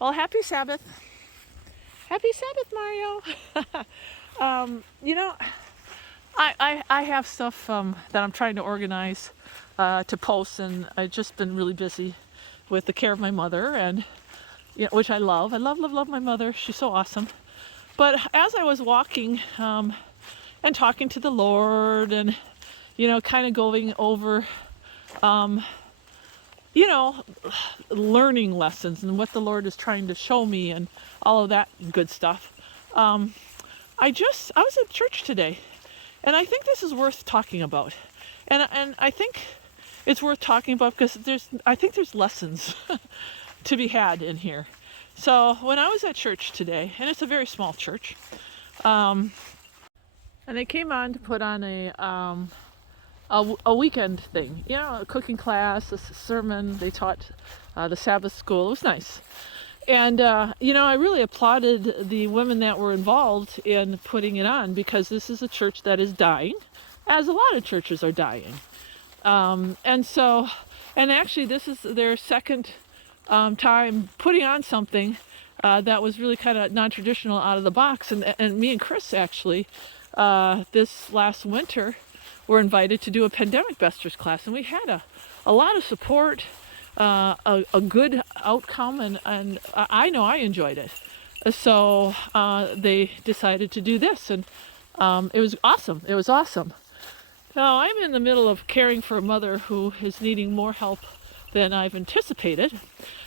Well, happy Sabbath. Happy Sabbath, Mario. You know, I have stuff that I'm trying to organize to post, and I've just been really busy with the care of my mother, and which I love. I love, love, love my mother. She's so awesome. But as I was walking and talking to the Lord, and kind of going over, you know, learning lessons and what the Lord is trying to show me, and all of that good stuff. I was at church today, and I think this is worth talking about, and I think it's worth talking about because I think there's lessons to be had in here. So when I was at church today, and it's a very small church, and they came on to put on a weekend thing, a cooking class, a sermon. They taught the Sabbath school. It was nice. And, I really applauded the women that were involved in putting it on, because this is a church that is dying, as a lot of churches are dying. And actually this is their second time putting on something that was really kind of non-traditional, out of the box. And me and Chris actually, this last winter, were invited to do a pandemic besters class, and we had a lot of support. A good outcome, and I know I enjoyed it. So they decided to do this, and it was awesome. It was awesome. Now I'm in the middle of caring for a mother who is needing more help than I've anticipated.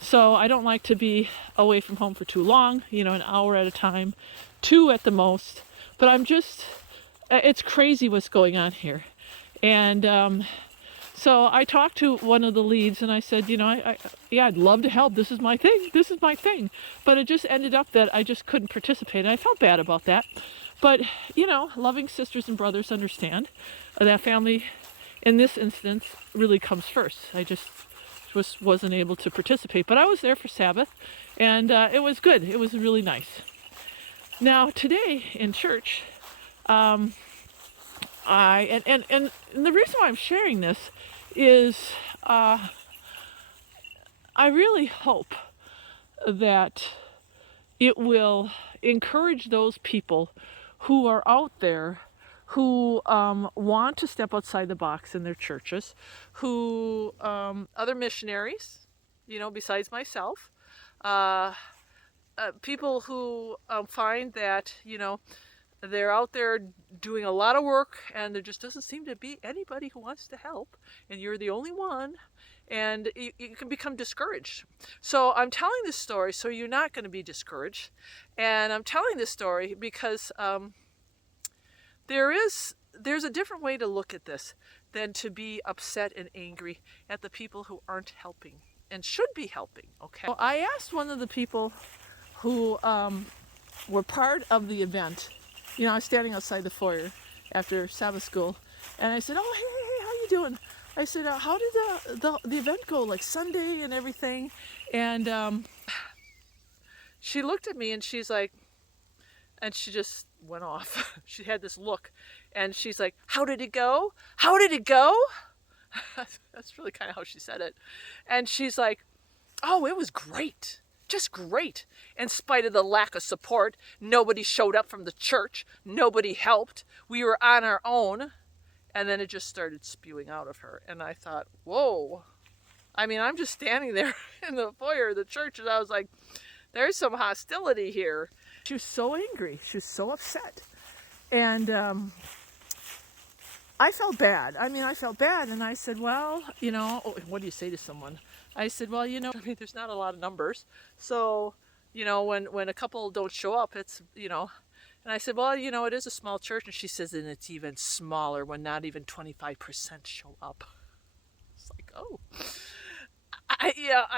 So I don't like to be away from home for too long, an hour at a time, 2 at the most. But it's crazy what's going on here. And so I talked to one of the leads, and I said, I'd love to help. This is my thing. This is my thing. But it just ended up that I just couldn't participate. And I felt bad about that. But, loving sisters and brothers understand that family, in this instance, really comes first. I just wasn't able to participate. But I was there for Sabbath, and it was good. It was really nice. Now, today in church, and the reason why I'm sharing this is I really hope that it will encourage those people who are out there, who want to step outside the box in their churches, who other missionaries, besides myself, people who find that, they're out there doing a lot of work, and there just doesn't seem to be anybody who wants to help, and you're the only one, and you can become discouraged. So I'm telling this story so you're not going to be discouraged, and I'm telling this story because there's a different way to look at this than to be upset and angry at the people who aren't helping and should be helping. Okay. So I asked one of the people who were part of the event. I was standing outside the foyer after Sabbath school, and I said, "Oh, hey, how you doing?" I said, "How did the event go, like Sunday and everything?" And she looked at me, and she's like, and she just went off. She had this look, and she's like, "How did it go? How did it go?" That's really kind of how she said it. And she's like, "Oh, it was great. Just great. In spite of the lack of support, nobody showed up from the church. Nobody helped. We were on our own." And then it just started spewing out of her. And I thought, whoa. I mean, I'm just standing there in the foyer of the church, and I was like, there's some hostility here. She was so angry. She was so upset. And I felt bad. I felt bad. And I said, well, what do you say to someone? I said, well, there's not a lot of numbers. So, when a couple don't show up, it's, and I said, well, it is a small church. And she says, and it's even smaller when not even 25% show up. It's like, oh.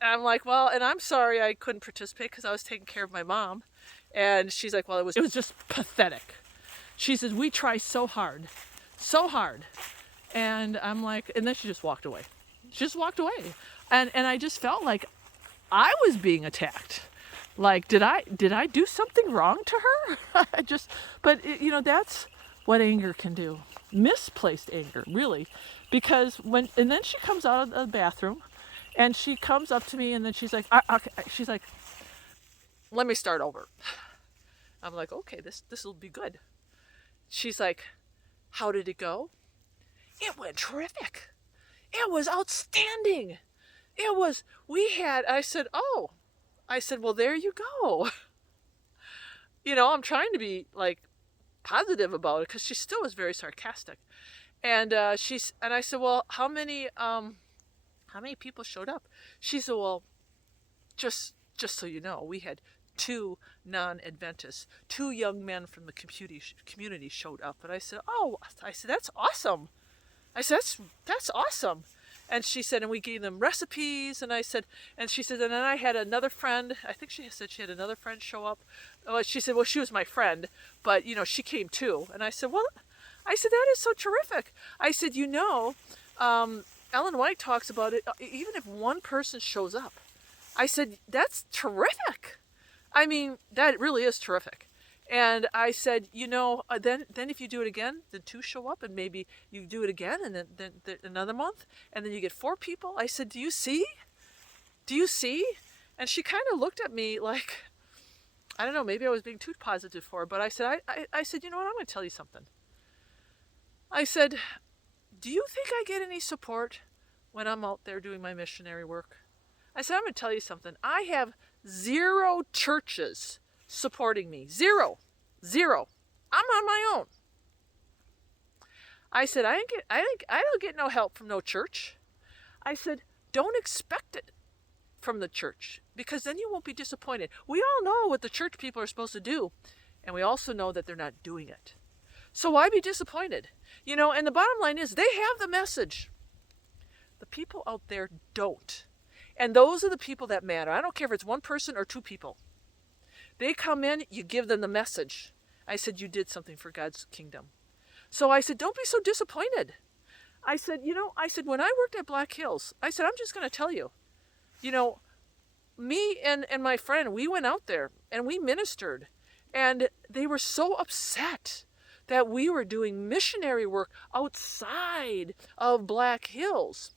I'm like, well, and I'm sorry I couldn't participate because I was taking care of my mom. And she's like, well, it was just pathetic. She says, we try so hard. And I'm like, and then she just walked away. She just walked away. And I just felt like I was being attacked. Like, did I do something wrong to her? But that's what anger can do. Misplaced anger, really. Because and then she comes out of the bathroom, and she comes up to me, and then she's like, let me start over. I'm like, okay, this will be good. She's like, how did it go? It went terrific. It was outstanding. I said, oh. I said, well, there you go. I'm trying to be like positive about it because she still was very sarcastic. And I said, well, how many people showed up? She said, well, just so you know, we had 2 non-Adventists, 2 young men from the community showed up. And I said, oh, that's awesome. I said, that's awesome. And she said, and we gave them recipes. And she said, and then I had another friend. I think she said she had another friend show up. She said, well, she was my friend, but she came too. And I said, well, that is so terrific. I said, Ellen White talks about it, even if one person shows up. I said, that's terrific. I mean, that really is terrific. And I said, then if you do it again, then 2 show up, and maybe you do it again, and then another month, and then you get 4 people. I said, do you see? And she kind of looked at me like, I don't know, maybe I was being too positive for her, but I said, I said, you know what, I'm going to tell you something. I said, do you think I get any support when I'm out there doing my missionary work? I said, I'm going to tell you something. I have 0 churches supporting me. 0. I'm on my own. I said, I don't get no help from no church. I said, don't expect it from the church, because then you won't be disappointed. We all know what the church people are supposed to do, and we also know that they're not doing it. So why be disappointed? And the bottom line is, they have the message. The people out there don't. And those are the people that matter. I don't care if it's 1 person or 2 people. They come in, you give them the message. I said, you did something for God's kingdom. So I said, don't be so disappointed. I said, when I worked at Black Hills, I said, I'm just going to tell you, me and my friend, we went out there and we ministered. And they were so upset that we were doing missionary work outside of Black Hills.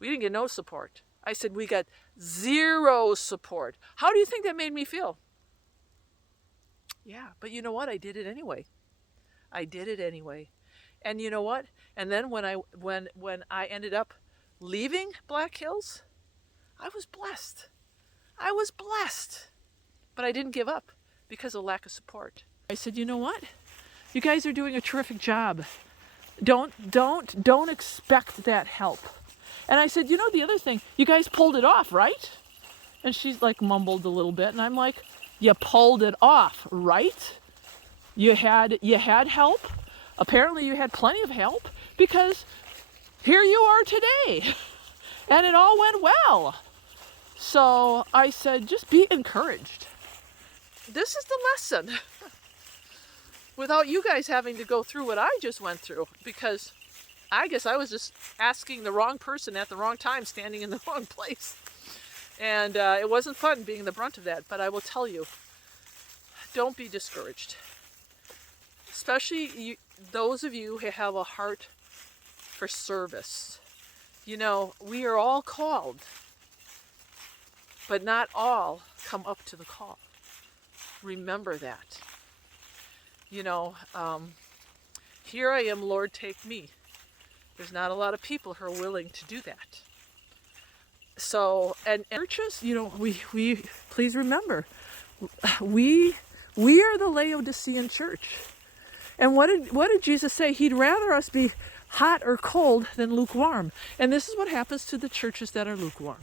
We didn't get no support. I said, we got 0 support. How do you think that made me feel? Yeah, but you know what? I did it anyway. And you know what? And then when I ended up leaving Black Hills, I was blessed. But I didn't give up because of lack of support. I said, you know what? You guys are doing a terrific job. Don't expect that help. And I said, the other thing, you guys pulled it off, right? And she's like mumbled a little bit, and I'm like, you pulled it off, right? You had help. Apparently you had plenty of help, because here you are today. And it all went well. So I said, just be encouraged. This is the lesson. Without you guys having to go through what I just went through, because I guess I was just asking the wrong person at the wrong time, standing in the wrong place. And it wasn't fun being the brunt of that, but I will tell you, don't be discouraged. Especially those of you who have a heart for service. We are all called, but not all come up to the call. Remember that. Here I am, Lord, take me. There's not a lot of people who are willing to do that. So, and churches, we please remember, we are the Laodicean church. And what did Jesus say? He'd rather us be hot or cold than lukewarm. And this is what happens to the churches that are lukewarm.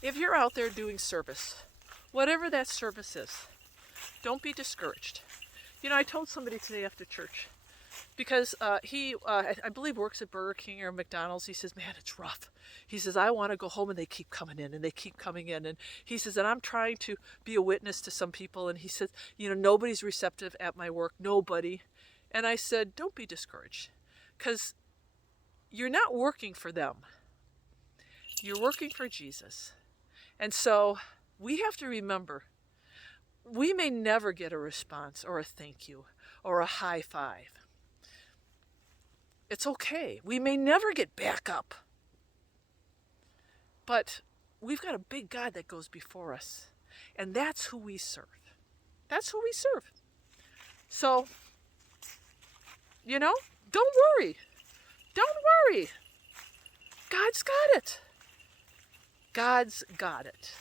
If you're out there doing service, whatever that service is, don't be discouraged. I told somebody today after church, because he, I believe, works at Burger King or McDonald's. He says, man, it's rough. He says, I want to go home, and they keep coming in, and they keep coming in. And he says, and I'm trying to be a witness to some people. And he says, nobody's receptive at my work, nobody. And I said, don't be discouraged, because you're not working for them. You're working for Jesus. And so we have to remember, we may never get a response or a thank you or a high five. It's okay. We may never get back up. But we've got a big God that goes before us. And that's who we serve. That's who we serve. So, don't worry. Don't worry. God's got it. God's got it.